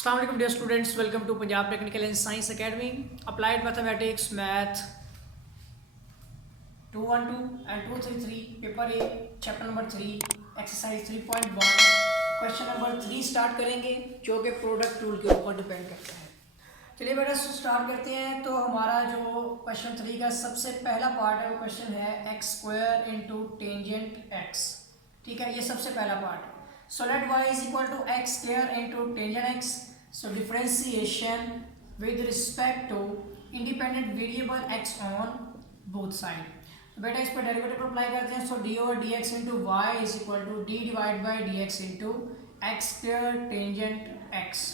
अस्सलाम वालेकुम dear students, welcome to Punjab technical and science academy. Applied mathematics math 212 and 233 paper A chapter number 3 exercise 3.1 question number 3 start करेंगे, जो कि product rule के ऊपर depend करता है। चलिए बेटा स्टार्ट करते हैं। तो हमारा जो क्वेश्चन 3 का सबसे पहला पार्ट है वो क्वेश्चन है x square into tangent x. ठीक है, ये सबसे पहला पार्ट है। So let y is equal to x square into tangent x. So differentiation with respect to independent variable x on both side. तो बेटा इस पर डेरिवेटिव अप्लाई करते हैं। So d over d x into y is equal to d divide by D x into x square tangent x.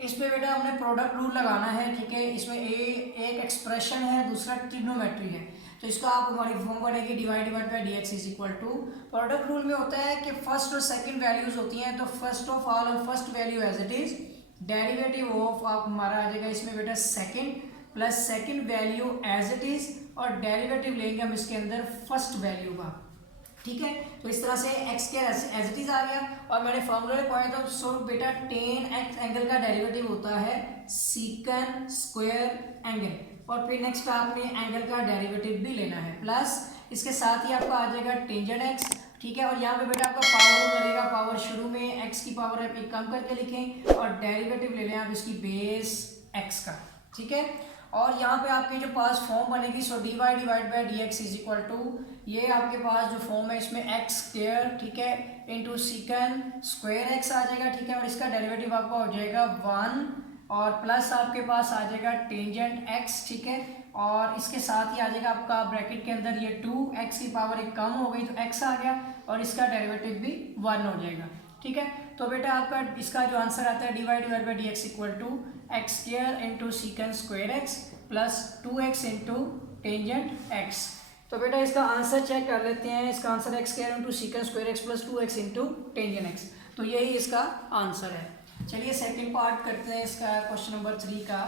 इस पे बेटा हमने प्रोडक्ट रूल लगाना है। ठीक है, इसमें एक एक्सप्रेशन है, दूसरा ट्रिग्नोमेट्री है। तो इसको आप हमारी फॉर्म बनेगी divide by D x is equal to, product rule में होता है कि फर्स्ट और सेकंड वैल्यूज होती हैं। तो फर्स्ट ऑफ ऑल और first value as it is derivative of आप हमारा आ जाएगा इसमें बेटा second plus second value as it is, और डेरिवेटिव लेंगे हम इसके अंदर फर्स्ट वैल्यू का। ठीक है, तो इस तरह से एक्स के एज इट इज आ गया। और मैंने फॉर्मूले पढ़ा तो सो बेटा टेन एक्स एंगल का डेरिवेटिव होता है सीकन स्क्वायर एंगल, और फिर नेक्स्ट आपने एंगल का डेरिवेटिव भी लेना है, प्लस इसके साथ ही आपका आ जाएगा टेंजेंट एक्स। ठीक है, और यहाँ पे बेटा आपका पावर लगेगा, पावर शुरू में एक्स की पावर आप एक कम करके लिखें और डेरिवेटिव ले लें आप इसकी बेस एक्स का। ठीक है, और यहाँ पे आपके जो पास फॉर्म बनेगी so d Y divide by D x is equal to, ये आपके पास जो फॉर्म है इसमें एक्स स्क्वायर, ठीक है, इंटू सीकन स्क्वायर एक्स आ जाएगा। ठीक है, और इसका डेरिवेटिव आपका हो जाएगा 1, और प्लस आपके पास आ जाएगा टेंजेंट एक्स। ठीक है, और इसके साथ ही आ जाएगा आपका ब्रैकेट के अंदर ये 2 एक्स की पावर एक कम हो गई तो एक्स आ गया, और इसका डेरिवेटिव भी 1 हो जाएगा। ठीक है, तो बेटा आपका इसका जो आंसर आता है divide by D x equal to x square into secant square x plus 2x into tangent x. तो बेटा इसका आंसर चेक कर लेते हैं। इसका answer x square into secant square x plus 2x into tangent x, तो यही इसका आंसर है। चलिए सेकंड पार्ट करते हैं इसका, क्वेश्चन नंबर 3 का।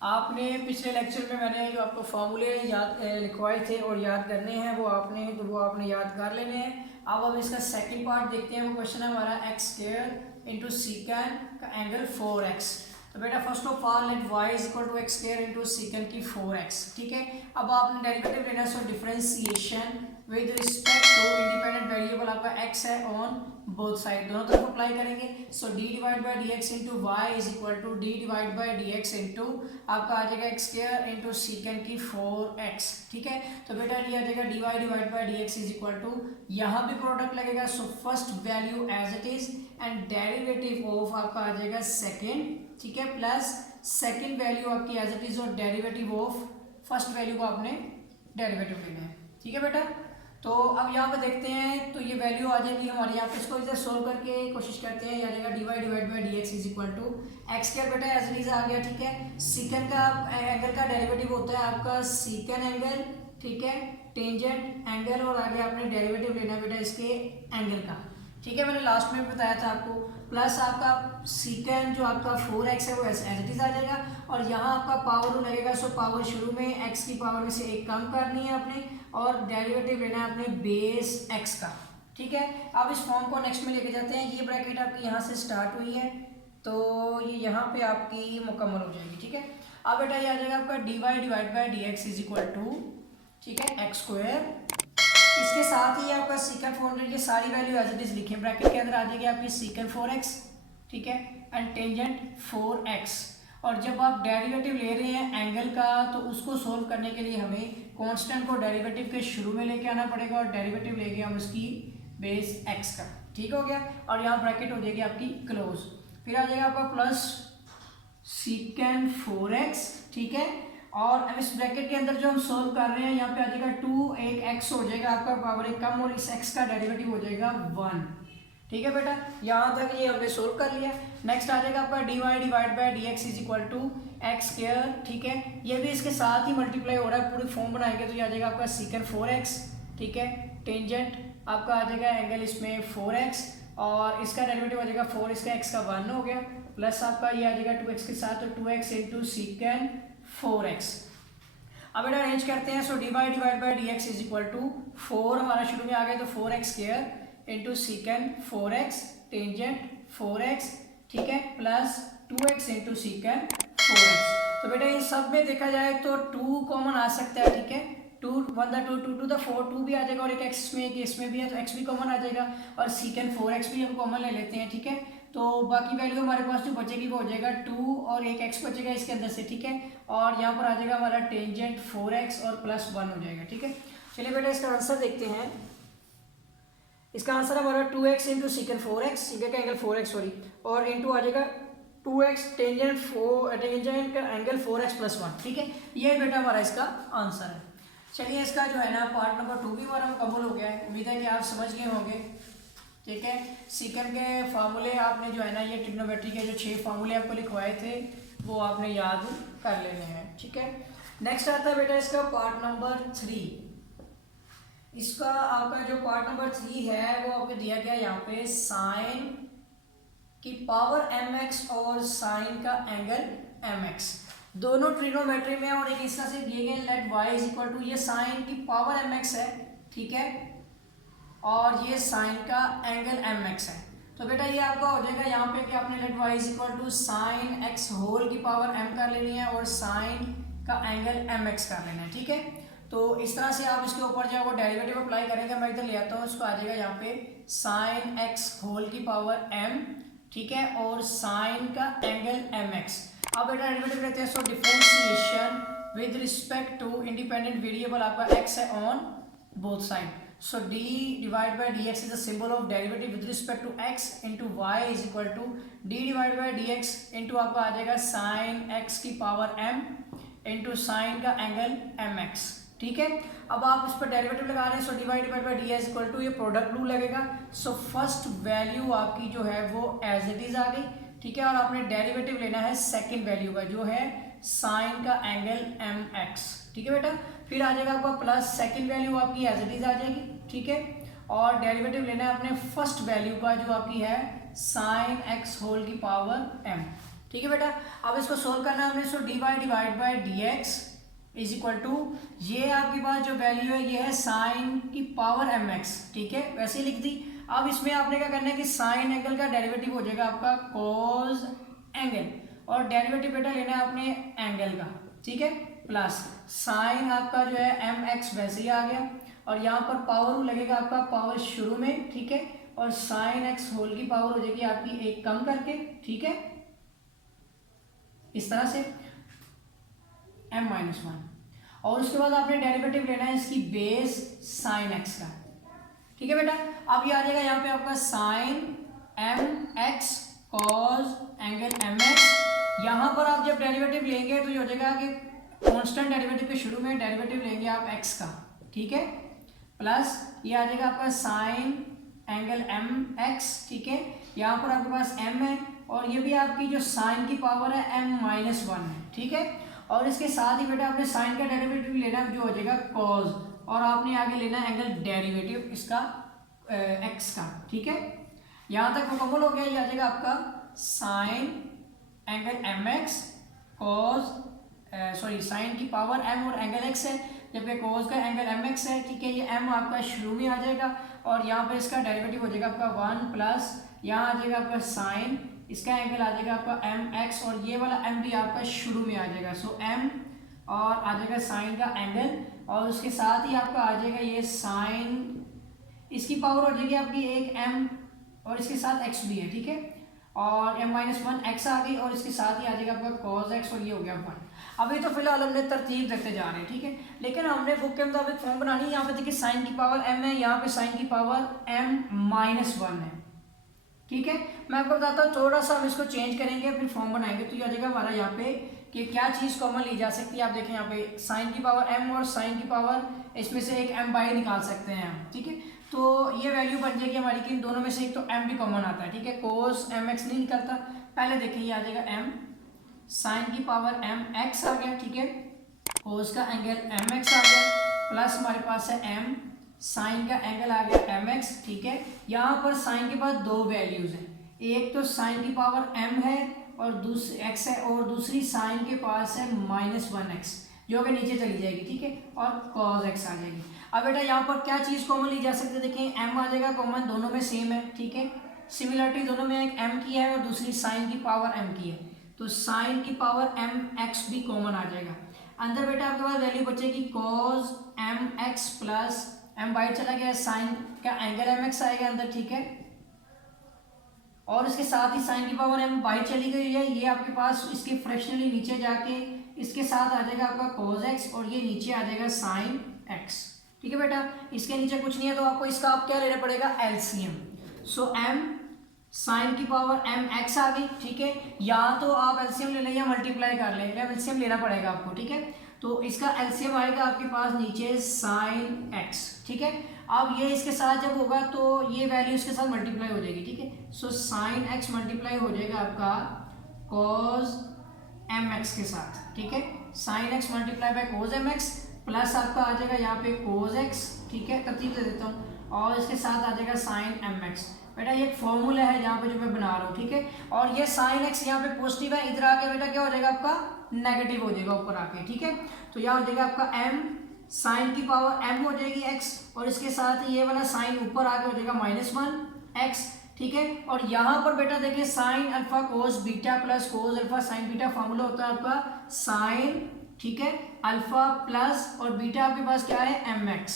आपने पिछले लेक्चर में मैंने जो आपको फॉर्मूले याद लिखवाए थे और याद करने हैं वो आपने याद कर लेने हैं। अब हम इसका सेकंड पार्ट देखते हैं। वो क्वेश्चन है हमारा एक्स स्क्वायर इंटू सीकन का एंगल 4x। तो बेटा first of all let y is equal to x square into secant की 4x। ठीक है, अब आपने डेरिवेटिव लेना है। So differentiation with respect to independent variable आपका x है ऑन बोथ साइड, दोनों तरफ अप्लाई करेंगे। So d divide by D x into y is equal to d divide by D x into आपका आ जाएगा एक्स स्क्वायर इंटू सीकन की 4x। ठीक है, तो बेटा ये आ जाएगा D Y divide by D x is equal to, यहाँ भी प्रोडक्ट लगेगा। So first value as it is and derivative of आपका आ जाएगा सेकेंड। ठीक है, प्लस सेकेंड वैल्यू आपकी एज इट इज और डेरिवेटिव ऑफ फर्स्ट वैल्यू को आपने डेरिवेटिव लेना है। ठीक है बेटा, तो अब यहाँ पे देखते हैं। तो ये वैल्यू आ जाएगी हमारे यहाँ पे, इसको इधर सोल्व करके कोशिश करते हैं। आ जाएगा D Y divide by D x is equal to x square बेटा एज इट इज आ गया। ठीक है, सीकन का एंगल का डेरिवेटिव होता है आपका सीकन एंगल, ठीक है, टेंजेंट एंगल, और आगे आपने डेरिवेटिव लेना बेटा इसके एंगल का। ठीक है, मैंने लास्ट में बताया था आपको, प्लस आपका सीकन जो आपका 4x है वो एज इट इज आ जाएगा, और यहाँ आपका पावर लगेगा। सो पावर शुरू में x की पावर में से एक कम करनी है आपने, और डेरिवेटिव लेना है अपने बेस x का। ठीक है, अब इस फॉर्म को नेक्स्ट में लेके जाते हैं। ये ब्रैकेट आपकी यहाँ से स्टार्ट हुई है तो ये यहाँ पे आपकी मुकम्मल हो जाएगी। ठीक है, अब बेटा ये आ जाएगा आपका D Y divide by D x is equal to, ठीक है, एक्स स्क्वायर, इसके साथ ही आपका सीकन 400 की सारी वैल्यू एज इट इज लिखें। ब्रैकेट के अंदर आ जाएगी आपकी सीकन 4x, ठीक है, एंड टेंजेंट 4x। और जब आप डेरिवेटिव ले रहे हैं एंगल का तो उसको सोल्व करने के लिए हमें कांस्टेंट को डेरिवेटिव के शुरू में लेके आना पड़ेगा, और डेरिवेटिव लेंगे हम उसकी बेस x का। ठीक हो गया, और यहाँ ब्रैकेट हो जाएगी आपकी क्लोज। फिर आ जाएगा आपका प्लस सीकन 4x। ठीक है, और अब इस ब्रैकेट के अंदर जो हम सोल्व कर रहे हैं यहाँ पे आ जाएगा 2, एक x हो जाएगा आपका पावर एक कम, और इस x का डेरिवेटिव हो जाएगा 1। ठीक है बेटा, यहाँ तक ये हमने सोल्व कर लिया। नेक्स्ट आ जाएगा आपका D Y divide by D x is equal to x square. ठीक है, ये भी इसके साथ ही मल्टीप्लाई हो रहा है, पूरी फॉर्म बनाएंगे तो ये आ जाएगा आपका सीकन 4x। ठीक है, टेंजेंट आपका आ जाएगा एंगल इसमें 4x, और इसका डेरिवेटिव आ जाएगा 4, इसका x का 1 हो गया, प्लस आपका ये आ जाएगा 2x के साथ, तो 2x इंटू सीकन 4x। अब बेटा अरेंज करते हैं। So d Y divide by D x is equal to 4 हमारा शुरू में आ गया, तो 4x square into सीकन 4x tangent 4x ठीक है, प्लस 2x इंटू सीकेंड 4x। तो बेटा इन सब में देखा जाए तो 2 कॉमन आ सकता है, ठीक है, 2 1 2 2 2 4 2 भी आ जाएगा और एक x में, एक इसमें भी है तो x भी कॉमन आ जाएगा और सीकेंड 4x भी हम कॉमन ले लेते हैं, ठीक है। तो बाकी वैल्यू हमारे पास जो बचेगी वो हो जाएगा 2 और एक x बचेगा इसके अंदर से, ठीक है, और यहाँ पर आ जाएगा हमारा टेंजेंट 4x और प्लस 1 हो जाएगा, ठीक है। चलिए बेटा इसका आंसर देखते हैं। इसका आंसर हमारा 2x इंटू सीकेंड 4x, सीकेंड का एंगल 4x सॉरी, और इंटू आ जाएगा 2x टेंजेंट का एंगल 4x प्लस 1, ठीक है। ये बेटा हमारा इसका आंसर है। चलिए इसका जो है ना पार्ट नंबर 2 भी हमारा मुकम्मल हो गया है। उम्मीद है कि आप समझ गए होंगे, ठीक है। सीकेंड के फार्मूले आपने जो है ना ये ट्रिग्नोमेट्री के जो 6 फार्मूले आपको लिखवाए थे वो आपने याद कर लेने हैं, ठीक है। नेक्स्ट आता है बेटा इसका पार्ट नंबर 3। इसका आपका जो पार्ट नंबर 3 है वो आपको दिया गया यहाँ पे साइन की पावर mx और साइन का एंगल mx, दोनों ट्रिग्नोमेट्री में और एक इस तरह से दिए गए let y is equal to, ये साइन की पावर mx है, ठीक है, और ये साइन का एंगल mx है। तो बेटा ये आपका हो जाएगा यहाँ पे कि आपने let y is equal to sine x whole की पावर m कर लेनी है और साइन का एंगल mx कर लेना है, ठीक है। तो इस तरह से आप इसके ऊपर जो है वो डेरिवेटिव अप्लाई करेंगे। मैं इधर ले आता हूँ, इसको आ जाएगा यहाँ पे साइन x होल की पावर m, ठीक है, और साइन का एंगल mx। अब बेटा डेरिवेटिव लेते हैं, so differentiation with respect to independent variable आपका x है on both side, so d divide by dx is the symbol of derivative with respect to x into y is equal to d divide by dx into आपका आ जाएगा sine x की power m into sine का angle mx, ठीक है। अब आप इस पर डेरिवेटिव लगा रहे हैं, so divide by D is equal to ये प्रोडक्ट रूल लगेगा। सो फर्स्ट वैल्यू आपकी जो है वो एज इट इज आ गई, ठीक है, और आपने डेरिवेटिव लेना है सेकंड वैल्यू का जो है साइन का एंगल mx, ठीक है बेटा। फिर आ जाएगा आपका प्लस सेकंड वैल्यू आपकी एज इट इज आ जाएगी, ठीक है, और डेरिवेटिव लेना है अपने फर्स्ट वैल्यू का जो आपकी है साइन x होल की पावर m, ठीक है बेटा। अब इसको सोल्व करना है हमने, so divide by dx is equal to ये आपके पास जो वैल्यू है ये है साइन की पावर mx, ठीक है, वैसे ही लिख दी। अब इसमें आपने क्या करना है कि साइन एंगल का डेरिवेटिव हो जाएगा आपका कॉस एंगल, और डेरिवेटिव बेटा लेना है अपने एंगल का, ठीक है, प्लस साइन आपका जो है mx वैसे ही आ गया, और यहाँ पर पावर लगेगा आपका पावर शुरू में, ठीक है, और साइन x होल की पावर हो जाएगी आपकी एक कम करके, ठीक है, इस तरह से m-1, और उसके बाद आपने डेरिवेटिव लेना है इसकी बेस साइन x का, ठीक है बेटा। अब ये आ जाएगा यहाँ पे आपका sine mx cos angle mx। यहाँ पर आप जब डेरिवेटिव लेंगे तो ये हो जाएगा कि कांस्टेंट डेरिवेटिव के शुरू में डेरिवेटिव लेंगे आप x का, ठीक है, प्लस ये आ जाएगा आपका साइन एंगल mx, ठीक है, यहाँ पर आपके पास m है और ये भी आपकी जो साइन की पावर है m-1 है, ठीक है, और इसके साथ ही बेटा आपने साइन का डेरिवेटिव लेना जो हो जाएगा कॉस, और आपने आगे लेना एंगल डेरिवेटिव इसका x का, ठीक है। यहाँ तक मुकम्मल हो गया। ये आ जाएगा आपका sign angle mx cos sorry sine की पावर m और एंगल x है, जबकि कॉस का एंगल mx है, ठीक है, ये m आपका शुरू में आ जाएगा और यहाँ पर इसका डेरिवेटिव हो जाएगा आपका 1 प्लस यहाँ आ जाएगा आपका साइन, इसका एंगल आ जाएगा आपका mx और ये वाला m भी आपका शुरू में आ जाएगा, सो m और आ जाएगा साइन का एंगल, और उसके साथ ही आपका आ जाएगा ये साइन, इसकी पावर हो जाएगी आपकी एक m और इसके साथ x भी है, ठीक है, और m-1 x आ गई और इसके साथ ही आ जाएगा आपका cos x और ये हो गया 1। अभी तो फिलहाल हमने तरतीब देखते जा रहे हैं, ठीक है, लेकिन हमने बुक के मुताबिक फॉर्म बनानी है। यहाँ पे देखिए साइन की पावर m है, यहाँ पे साइन की पावर m-1 है, ठीक है। मैं आपको बताता हूँ, थोड़ा सा हम इसको चेंज करेंगे फिर फॉर्म बनाएंगे, तो ये आ जाएगा हमारा यहाँ पे कि क्या चीज़ कॉमन ली जा सकती है। आप देखें यहाँ पे साइन की पावर m और साइन की पावर इसमें से एक m बाई निकाल सकते हैं हम, ठीक है, तो ये वैल्यू बन जाएगी हमारी कि इन दोनों में से एक तो m भी कॉमन आता है, ठीक है, कोस mx नहीं निकलता। पहले देखें ये आ जाएगा m साइन की पावर mx आ गया, ठीक है, कोस का एंगल mx आ गया, प्लस हमारे पास है m साइन का एंगल आ गया mx, ठीक है। यहाँ पर साइन के पास दो वैल्यूज हैं, एक तो साइन की पावर m है और दूसरी x है, और दूसरी साइन के पास है -1x जो कि नीचे चली जाएगी, ठीक है, और cos x आ जाएगी। अब बेटा यहाँ पर क्या चीज़ कॉमन ली जा सकती है, देखें m आ जाएगा कॉमन, दोनों में सेम है, ठीक है, सिमिलरिटी दोनों में एक m की है और दूसरी साइन की पावर m की है, तो साइन की पावर mx भी कॉमन आ जाएगा। अंदर बेटा आपके पास वैल्यू बचेगी cos mx प्लस m बाहर चला गया, साइन का एंगल mx आएगा अंदर, ठीक है, और इसके साथ ही साइन की पावर m बाहर चली गई है, ये आपके पास इसके फ्रैक्शनली नीचे जाके इसके साथ आ जाएगा आपका cos x और ये नीचे आ जाएगा sin x, ठीक है बेटा। इसके नीचे कुछ नहीं है तो आपको इसका आप क्या लेना पड़ेगा, एलसीएम। सो m साइन की पावर m x आ गई, ठीक है, या तो आप एलसीएम ले लें या मल्टीप्लाई कर लें, एलसीएम लेना पड़ेगा आपको, ठीक है। तो इसका एलसीएम आएगा आपके पास नीचे sin x, ठीक है। अब ये इसके साथ जब होगा तो ये वैल्यू इसके साथ मल्टीप्लाई हो जाएगी, ठीक है। सो sin x मल्टीप्लाई हो जाएगा आपका cos mx के साथ, ठीक है, sin x multiply by cos mx plus आपका आ जाएगा यहाँ पे cos x, ठीक है, तरतीब दे देता हूँ, और इसके साथ आ जाएगा sin mx। बेटा ये एक फॉर्मूला है यहाँ पे जो मैं बना रहा हूँ, ठीक है, और ये sin x यहाँ पे पॉजिटिव है, इधर आके बेटा क्या हो जाएगा आपका नेगेटिव हो जाएगा ऊपर आके, ठीक है। तो यहाँ हो जाएगा आपका m साइन की पावर m हो जाएगी x और इसके साथ ये वाला साइन ऊपर आके हो जाएगा -1x, ठीक है। और यहाँ पर बेटा देखिए sine alpha cos beta plus cos alpha sign beta formula होता है आपका साइन, ठीक है, अल्फा प्लस और बीटा आपके पास क्या है mx,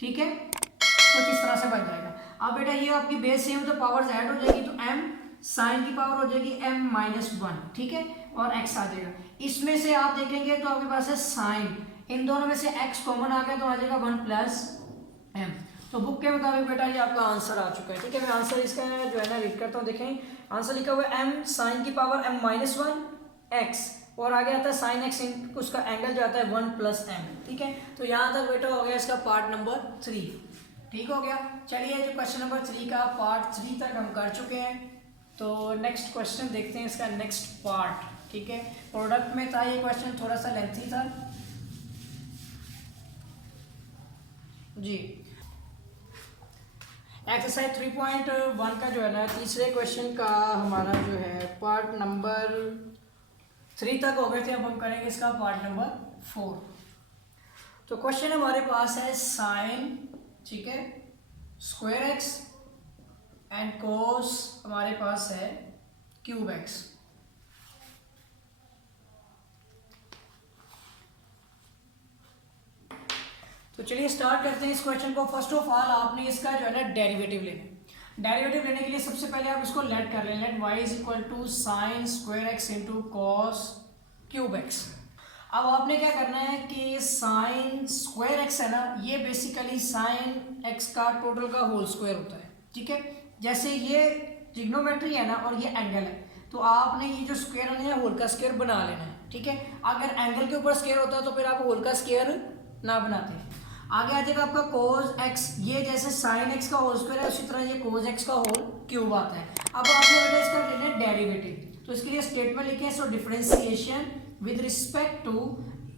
ठीक है, कुछ इस तरह से बन जाएगा। अब बेटा ये आपकी बेस सेम तो पावर्स ऐड हो जाएगी, तो m साइन की पावर हो जाएगी m-1, ठीक है, और x आ जाएगा। इसमें से आप देखेंगे तो आपके पास है साइन, इन दोनों में से x कॉमन आ गया तो आ जाएगा 1 + m। तो बुक के मुताबिक बेटा ये आपका आंसर आ चुका है, ठीक है। मैं आंसर इसका जो है ना रीड करता हूँ, देखें आंसर लिखा हुआ है m साइन की पावर m-1x और आगे आता है साइन x, उसका एंगल जो आता है 1 + m, ठीक है। तो यहाँ तक बेटा हो गया इसका पार्ट नंबर 3, ठीक हो गया। चलिए जो क्वेश्चन नंबर 3 का पार्ट 3 तक हम कर चुके हैं, तो नेक्स्ट क्वेश्चन देखते हैं इसका नेक्स्ट पार्ट, ठीक है। प्रोडक्ट में था ये क्वेश्चन, थोड़ा सा लेंथी था जी। एक्सरसाइज 3.1 का जो है ना तीसरे क्वेश्चन का हमारा जो है पार्ट नंबर 3 तक हो गए थे, अब हम करेंगे इसका पार्ट नंबर 4। तो क्वेश्चन हमारे पास है साइन, ठीक है, स्क्वायर एक्स एंड कोस हमारे पास है क्यूब एक्स। तो चलिए स्टार्ट करते हैं इस क्वेश्चन को। फर्स्ट ऑफ ऑल आपने इसका जो है ना डेरिवेटिव लेना है। डेरिवेटिव लेने के लिए सबसे पहले आप इसको लेट कर लें, let y = sine square X into cos cube X. अब आपने क्या करना है कि साइन स्क्वायर एक्स है ना, ये बेसिकली साइन एक्स का टोटल का होल स्क्वायर होता है, ठीक है। जैसे ये ट्रिग्नोमेट्री है ना और ये एंगल है, तो आपने ये जो स्क्वायर है होल का स्क्वायर बना लेना है, ठीक है। अगर एंगल के ऊपर स्क्वायर होता है तो फिर आप होल का स्क्वायर ना बनाते। आगे आ जाएगा आपका cos x, ये जैसे sin x का होल स्क्वायर है उसी तरह ये cos x का होल क्यूब आता है। अब आपने बेटा इसका ले लिया डेरिवेटिव, तो इसके लिए स्टेटमेंट लिखे, सो डिफरेंशिएशन विद रिस्पेक्ट टू,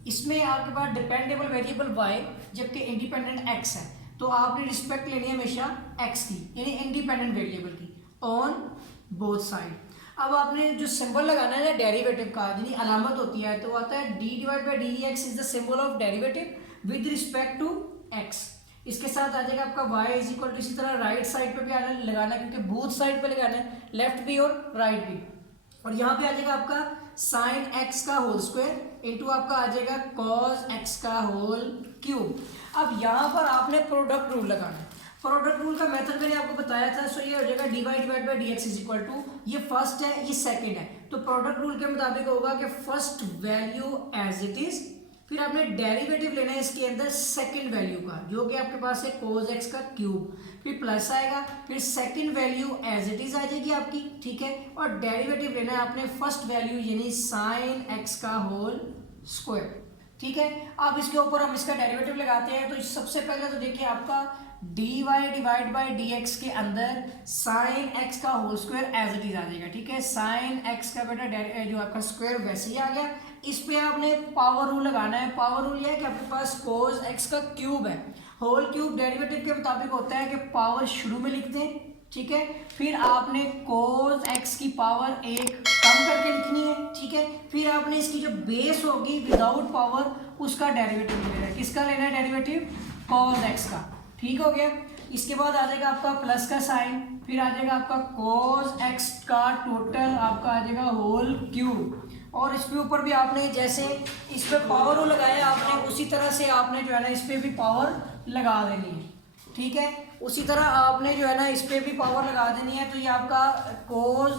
इसमें आपके पास डिपेंडेबल वेरिएबल y जबकि इंडिपेंडेंट x है, तो आपने रिस्पेक्ट लेनी है हमेशा x की, यानी इंडिपेंडेंट वेरिएबल की, ऑन बोथ साइड। अब आपने जो सिंबल लगाना है ना डेरिवेटिव का, यानी अलामत होती है, तो आता है d/dx is the symbol of derivative with respect to x। इसके साथ आ जाएगा आपका y = इसी तरह राइट साइड पे भी आना लगाना है, क्योंकि बोथ साइड पे लगाना है, लेफ्ट भी और राइट भी। और यहाँ पे आ जाएगा आपका साइन x का होल स्क्वायर इंटू आपका आ जाएगा cos x का होल क्यूब। अब यहाँ पर आपने प्रोडक्ट रूल लगाना है। प्रोडक्ट रूल का मेथड मैंने आपको बताया था, सो ये हो जाएगा dy/dx = ये फर्स्ट है, ये सेकंड है, तो प्रोडक्ट रूल के मुताबिक होगा कि first value as it is, फिर आपने डेरिवेटिव लेना है इसके अंदर सेकंड वैल्यू का, जो कि आपके पास है cos x का क्यूब, फिर प्लस आएगा, फिर second value as it is आ जाएगी आपकी, ठीक है। और डेरिवेटिव लेना है आपने फर्स्ट वैल्यू यानी sin x का होल स्क्वायर, ठीक है। अब इसके ऊपर हम इसका डेरिवेटिव लगाते हैं, तो सबसे पहले तो देखिए आपका dy/dx के अंदर sin x का whole square as it is आ जाएगा, ठीक है। sin x का बेटा जो आपका स्क्वायर वैसे ही आ गया। इस पे आपने पावर रूल लगाना है। पावर रूल ये है कि आपके पास cos x का क्यूब है, होल क्यूब डेरिवेटिव के मुताबिक होता है कि पावर शुरू में लिखते हैं, ठीक है, फिर आपने cos x की पावर 1 कम करके लिखनी है, ठीक है, फिर आपने इसकी जो बेस होगी विदाउट पावर उसका डेरिवेटिव लेना है। किसका लेना है डेरिवेटिव? cos x का, ठीक हो गया। इसके बाद आ जाएगा आपका प्लस का साइन, फिर आ जाएगा आपका cos x का टोटल आपका आ जाएगा होल क्यूब, और इसके ऊपर भी आपने जैसे इस पे पावर लगाया आपने उसी तरह से आपने जो है ना इस पे भी पावर लगा देनी है, ठीक है। उसी तरह आपने जो है ना इस पे भी पावर लगा देनी है। तो ये आपका cos,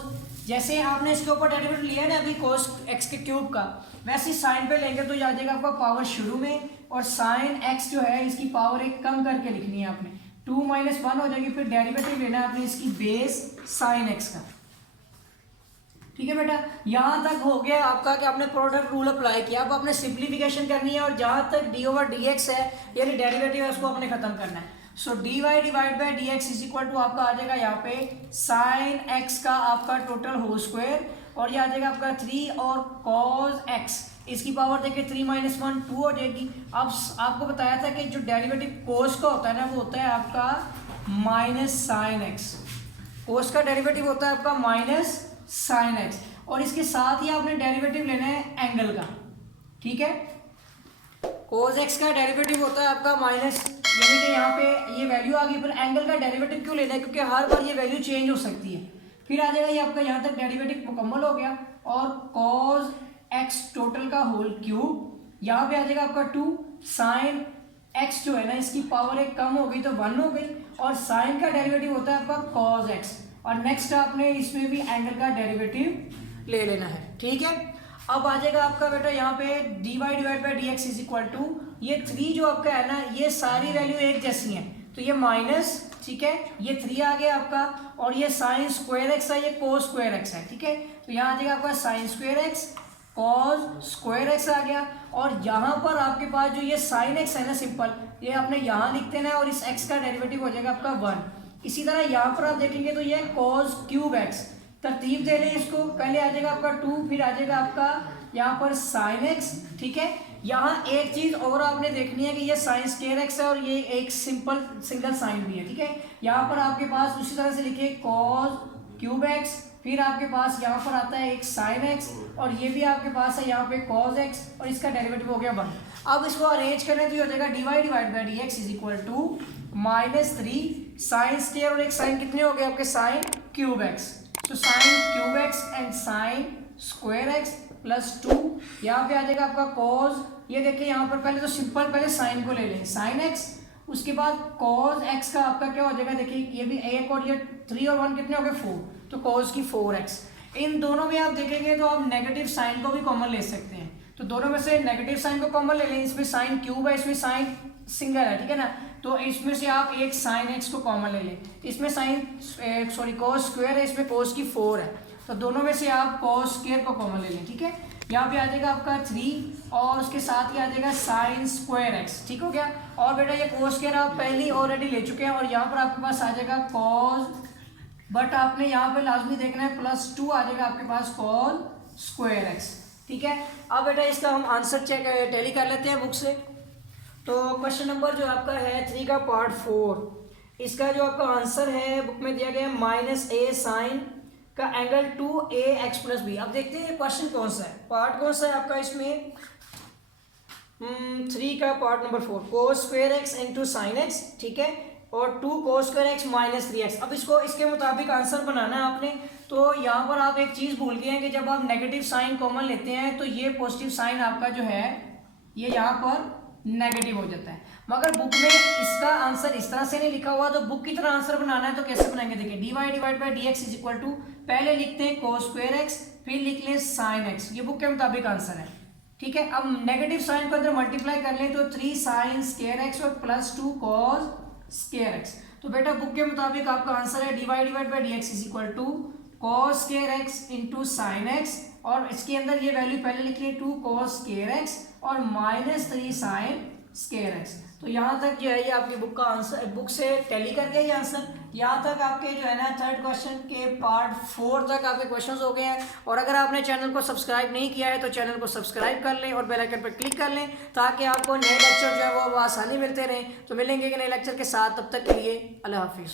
जैसे आपने इसके ऊपर डेरिवेटिव लिया ना अभी cos x के क्यूब का, वैसे साइन पे लेंगे तो ये आ जाएगा आपका पावर शुरू में, और साइन x जो है इसकी पावर एक कम करके लिखनी है आपने, 2 - 1 हो जाएगी। फिर डेरिवेटिव लेना है आपने इसकी बेस साइन x का, ठीक है बेटा। यहाँ तक हो गया आपका कि आपने प्रोडक्ट रूल अप्लाई किया। अब आपने सिंप्लीफिकेशन करनी है, और जहाँ तक d/dx है यानी डेरिवेटिव है उसको आपने खत्म करना है। सो dy/dx इज इक्वल टू आपका आ जाएगा यहाँ पे साइन x का आपका टोटल होल स्क्वायर, और ये आ जाएगा आपका 3 और cos x इसकी पावर देखिए 3 - 1 2 हो जाएगी। अब आपको बताया था कि जो डेरिवेटिव cos का होता है ना वो होता है आपका माइनस साइन x, cos का डेरिवेटिव होता है आपका माइनस साइन x, और इसके साथ ही आपने डेरिवेटिव लेना है एंगल का, ठीक है। cos x का डेरिवेटिव होता है आपका माइनस, यानी कि यहाँ पे ये वैल्यू आ गई, पर एंगल का डेरिवेटिव क्यों लेना है, क्योंकि हर बार ये वैल्यू चेंज हो सकती है। फिर आ जाएगा ये आपका यहाँ तक डेरिवेटिव मुकम्मल हो गया, और cos x टोटल का होल क्यूब, यहाँ पे आ जाएगा आपका 2, साइन x जो है ना इसकी पावर एक कम हो गई तो 1 हो गई, और साइन का डेरिवेटिव होता है आपका cos x, और नेक्स्ट आपने इसमें भी एंगल का डेरिवेटिव ले लेना है, ठीक है। अब आ जाएगा आपका बेटा यहाँ पे dy/dx इज इक्वल टू ये 3 जो आपका है ना ये सारी वैल्यू एक जैसी हैं, तो ये माइनस, ठीक है, ये 3 आ गया आपका, और ये साइन स्क्वायर एक्स है, ये cos स्क्वायर एक्स है, ठीक है। तो यहाँ आ जाएगा आपका sine square x cos square x आ गया, और यहाँ पर आपके पास जो ये साइन एक्स है ना सिंपल, ये आपने यहाँ लिख देना है, और इस एक्स का डेरिवेटिव हो जाएगा आपका 1। इसी तरह यहाँ पर आप देखेंगे तो ये cos क्यूब एक्स, तरतीब दे लें इसको, पहले आ जाएगा आपका 2, फिर आ जाएगा आपका यहाँ पर साइन एक्स, ठीक है। यहाँ एक चीज और आपने देखनी है कि ये साइन स्क्वायर एक्स है और ये एक सिंगल साइन भी है, ठीक है। यहाँ पर आपके पास उसी तरह से लिखिए cos क्यूब एक्स, फिर आपके पास यहाँ पर आता है एक साइन एक्स, और ये भी आपके पास है यहाँ पे cos एक्स, और इसका डेरिवेटिव हो गया 1। अब इसको अरेंज करें तो ये हो जाएगा dy/dx is equal to -3 sine square, और एक साइन कितने हो गए आपके साइन क्यूब एक्स, तो sine cube X and sine square x plus 2, यहाँ पे आ जाएगा आपका cos, ये देखिए यहाँ पर पहले तो सिंपल पहले साइन को ले लें साइन एक्स, उसके बाद cos x का आपका क्या हो जाएगा, देखिए ये भी एक, और ये 3 और 1 कितने हो गए 4, तो cos की 4x। इन दोनों में आप देखेंगे तो आप नेगेटिव साइन को भी कॉमन ले सकते हैं, तो दोनों में से नेगेटिव साइन को कॉमन ले लें, इसमें साइन क्यूब है इसमें साइन सिंगल है, ठीक है ना, तो इसमें से आप एक साइन x को कॉमन ले लें, इसमें cos स्क्वायर है इसमें cos की 4 है, तो दोनों में से आप cos स्क्वायर को कॉमन ले लें, ठीक है। यहाँ पे आ जाएगा आपका 3 और उसके साथ ही आ जाएगा साइन स्क्वायर एक्स, ठीक हो गया। और बेटा ये cos स्क्वायर आप पहले ही ऑलरेडी ले चुके हैं, और यहाँ पर आपके पास आ जाएगा cos, बट आपने यहाँ पे लाजमी देखना है +2 आ जाएगा आपके पास cos स्क्वायर एक्स, ठीक है। अब बेटा इसका हम आंसर चेक टैली कर लेते हैं बुक से। तो क्वेश्चन नंबर जो आपका है 3 का पार्ट 4, इसका जो आपका आंसर है बुक में दिया गया है -a साइन का एंगल 2ax + b। अब देखते हैं क्वेश्चन कौन सा है, पार्ट कौन सा है आपका इसमें, 3 का part number 4 cos square X into sine x, ठीक है, और 2 cos स्क्वायर एक्स -3x। अब इसको इसके मुताबिक आंसर बनाना है आपने। तो यहाँ पर आप एक चीज़ भूल गए हैं कि जब आप नेगेटिव साइन कॉमन लेते हैं तो ये पॉजिटिव साइन आपका जो है ये यहाँ पर नेगेटिव हो जाता है, मगर बुक में इसका आंसर इस तरह से नहीं लिखा हुआ, तो बुक की तरह आंसर बनाना है तो कैसे बनाएंगे, देखिए dy/dx इज इक्वल टू पहले लिखते हैं cos स्क्वायर एक्स, फिर लिख लें साइन एक्स, ये बुक के मुताबिक आंसर है, ठीक है। अब नेगेटिव साइन को अंदर मल्टीप्लाई कर लें तो 3 साइन स्क्वायर एक्स और +2 cos स्क्वायर एक्स। तो बेटा बुक के मुताबिक आपका आंसर है dy/dx is equal to cos square X into sine X, और इसके अंदर ये वैल्यू पहले लिख लें 2 cos स्क्वायर एक्स और -3 साइन स्क्वायर एक्स। तो यहाँ तक जो है ये आपकी बुक का आंसर, बुक से टैली करके ये आंसर, यहाँ तक आपके जो है ना 3rd क्वेश्चन के पार्ट 4 तक आपके क्वेश्चंस हो गए हैं। और अगर आपने चैनल को सब्सक्राइब नहीं किया है तो चैनल को सब्सक्राइब कर लें और बेल आइकन पर क्लिक कर लें, ताकि आपको नए लेक्चर जो है वो आसानी मिलते रहें। तो मिलेंगे कि नए लेक्चर के साथ, तब तक के लिए अल्लाह हाफिज़।